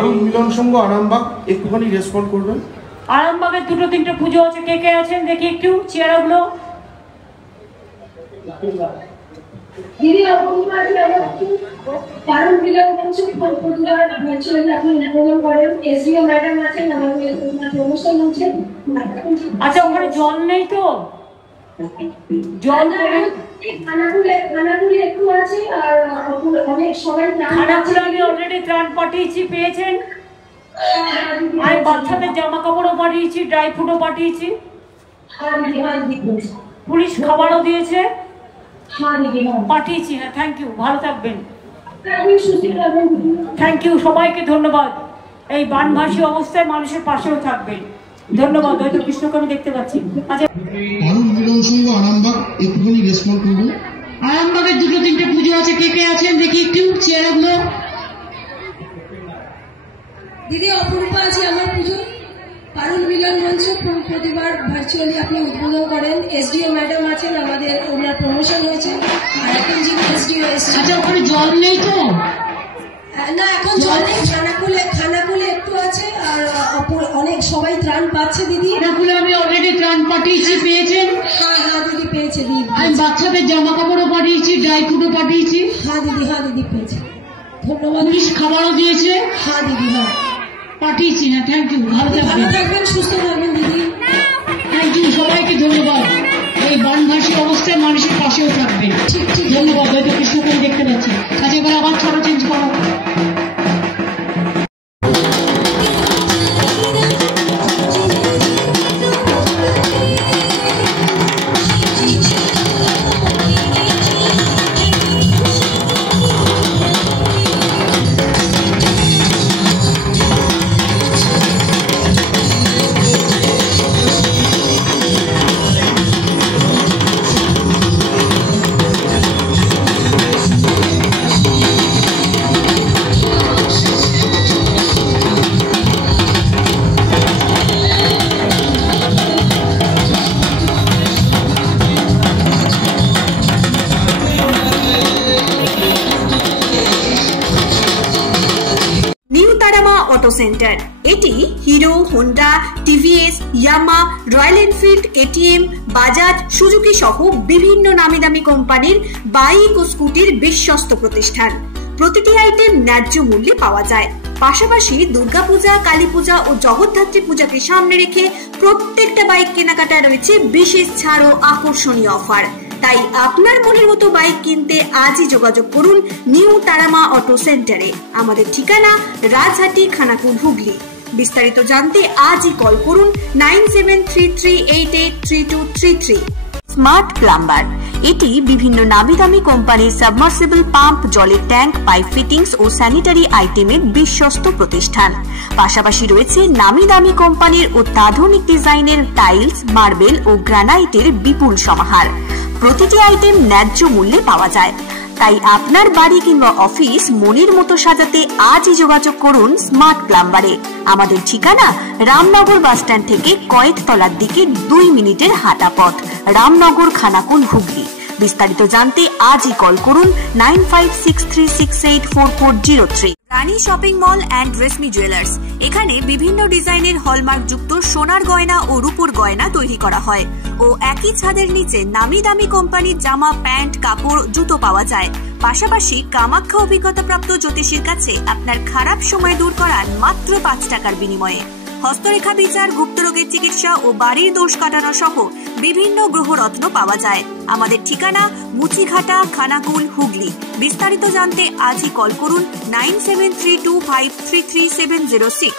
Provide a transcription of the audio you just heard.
পারুল মিলন সংঘ আরামবাগ, একটুখানি রেসপন্ড করবেন। আরামবাগের দুটো তিনটে পুজো আছে, কে কে আছেন দেখি একটু চেয়ারগুলো। দিদি পারুল মিলন প্রতিবার ভার্চুয়ালি আপনি উদ্বোধন করেন, এসডিও ম্যাডাম আছেন, আমাদের প্রমোশন হচ্ছে। আচ্ছা, ওখানে জল নেই তো? জল খানাগুলো একটু আছে, আর অনেক সবাই খানাগুলো আমি অলরেডি ত্রাণ পাঠিয়েছি, পেয়েছেন? আমি বাচ্চাদের জামা কাপড়ও পাঠিয়েছি, ড্রাই ফ্রুটও পাঠিয়েছি, পুলিশ খাবারও দিয়েছে, পাঠিয়েছি। হ্যাঁ, থ্যাংক ইউ, ভালো থাকবেন। থ্যাংক ইউ, সবাইকে ধন্যবাদ। এই বানভাসী অবস্থায় মানুষের পাশেও থাকবেন, ধন্যবাদ। হয়তো কৃষ্ণকে আমি দেখতে পাচ্ছি। আচ্ছা, পারুল মিলন সংঘ আরামবাগ, একটুখানি রেসপন্ড করবেন। আরামবাগের দুটো তিনটে পুজো আছে, কে কে আছেন দেখি একটু চেয়ারগুলো। দিদি অপরূপা আছে আমার পুজো, পারুল মিলন মঞ্চ প্রতিবার ভার্চুয়ালি আপনি উদ্বোধন করেন, এসডিও ম্যাডাম আছেন, আমাদের ওনার প্রমোশন হয়েছে, আর এখন যিনি এসডিও এসেছেন। আচ্ছা, ওখানে জল নেই তো? না, এখন জল নেই, খানাকুলে একটু আছে, আর অনেক সবাই ত্রাণ পাচ্ছে দিদি। খানাগুলো আমি অলরেডি ত্রাণ পাঠিয়েছি, পেয়েছেন? হ্যাঁ দিদি, পেয়েছে দিদি। আমি বাচ্চাদের জামা কাপড়ও পাঠিয়েছি, ড্রাই ফ্রুটও পাঠিয়েছি। হ্যাঁ দিদি পেয়েছে, ধন্যবাদ। পুলিশ খাবারও দিয়েছে। হ্যাঁ দিদি, হ্যাঁ পাঠিয়েছি। হ্যাঁ, থ্যাংক ইউ, ভালো থাকবেন, সুস্থ থাকবেন দিদি। থ্যাংক ইউ, সবাইকে ধন্যবাদ। এই বানভাসী অবস্থায় মানুষের পাশেও থাকবেন, ঠিক ধন্যবাদ। হয়তো কৃষ্ণকে দেখতে পাচ্ছি। আচ্ছা, এবার আবার ছড়া চেঞ্জ করো। অটো সেন্টার, এটি Hero, Honda, TVS, Yamaha, Royal Enfield, ATM, Bajaj, Suzuki সহ বিভিন্ন নামি দামি কোম্পানির বাইক ও স্কুটির বিশ্বস্ত প্রতিষ্ঠান। প্রতিটি আইটেম ন্যায্য মূল্যে পাওয়া যায়। পাশাপাশি দুর্গাপূজা, কালী পূজা ও জগদ্ধাত্রী পূজাকে সামনে রেখে প্রত্যেকটা বাইক কেনাকাটায় রয়েছে বিশেষ ছাড় ও আকর্ষণীয় অফার। তাই আপনার মনের মতো বাইক কিনতে আজই যোগাযোগ করুন নিউ তারামা অটো সেন্টারে। আমাদের ঠিকানা রাজহাটি, খানাকুল, হুগলি। বিস্তারিত জানতে আজই কল করুন 9733883233। স্মার্ট প্লাম্বার, এটি বিভিন্ন নামি দামি কোম্পানির সাবমার্সিবল পাম্প, জলের ট্যাঙ্ক, পাইপ ফিটিংস ও স্যানিটারি আইটেমের বিশ্বস্ত প্রতিষ্ঠান। পাশাপাশি রয়েছে নামি দামি কোম্পানির অত্যাধুনিক ডিজাইনের টাইলস, মার্বেল ও গ্রানাইটের বিপুল সমাহার। প্রতিটি আইটেম ন্যায্য মূল্যে পাওয়া যায়। তাই আপনার বাড়ি কিংবা অফিস মনের মতো সাজাতে আজই যোগাযোগ করুন স্মার্ট প্লাম্বারে। আমাদের ঠিকানা রামনগর বাসস্ট্যান্ড থেকে কয়েকতলার দিকে 2 মিনিটের হাঁটা পথ, রামনগর, খানাকুল, হুগলি। বিস্তারিত জানতে আজই কল করুন 9563684403। Rani shopping mall and Reshmi jewellers, এখানে বিভিন্ন ডিজাইনের হলমার্ক যুক্ত সোনার গয়না ও রূপোর গয়না তৈরি করা হয় ও একই ছাদের নিচে নামি দামি কোম্পানির জামা, প্যান্ট, কাপড়, জুতো পাওয়া যায়। পাশাপাশি কামাখ্যা অভিজ্ঞতাপ্রাপ্ত জ্যোতিষীর কাছে আপনার খারাপ সময় দূর করান মাত্র 5 টাকার বিনিময়ে। হস্তরেখা বিচার, গুপ্তরোগের চিকিৎসা ও বাড়ির দোষ কাটানো সহ বিভিন্ন গ্রহরত্ন পাওয়া যায়। আমাদের ঠিকানা মুচিঘাটা, খানাকুল, হুগলি। বিস্তারিত জানতে আজই কল করুন 9732533706।